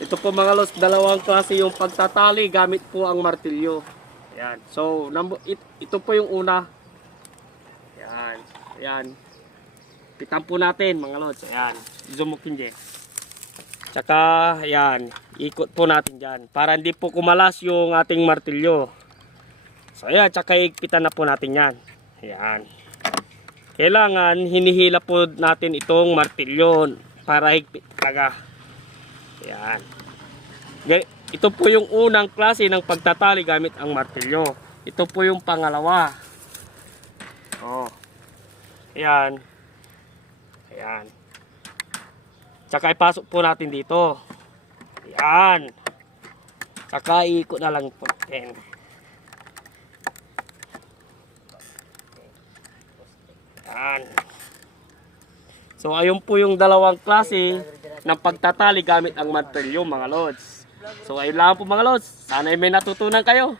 Ito po mga lods, dalawang klase yung pagtatali gamit po ang martilyo. Ayan. So, number, it, ito po yung una. Ayan. Ayan. Pitan po natin mga lods. Ayan. Zoom mo kinje. Tsaka, ayan. Ikot po natin dyan. Para hindi po kumalas yung ating martilyo. So, ayan. Tsaka ikpitan na po natin yan. Ayan. Kailangan hinihila po natin itong martilyo para higpit talaga. Ayan. Ito po yung unang klase ng pagtatali gamit ang martilyo. Ito po yung pangalawa. Oh. Ayan. Ayan. Tsaka ipasok po natin dito. Ayan. Tsaka iikot na lang po natin. Ayan. So ayun po yung dalawang klase ng pagtatali gamit ang martilyo mga lods. So ayun lang po mga lods. Sana ay may natutunan kayo.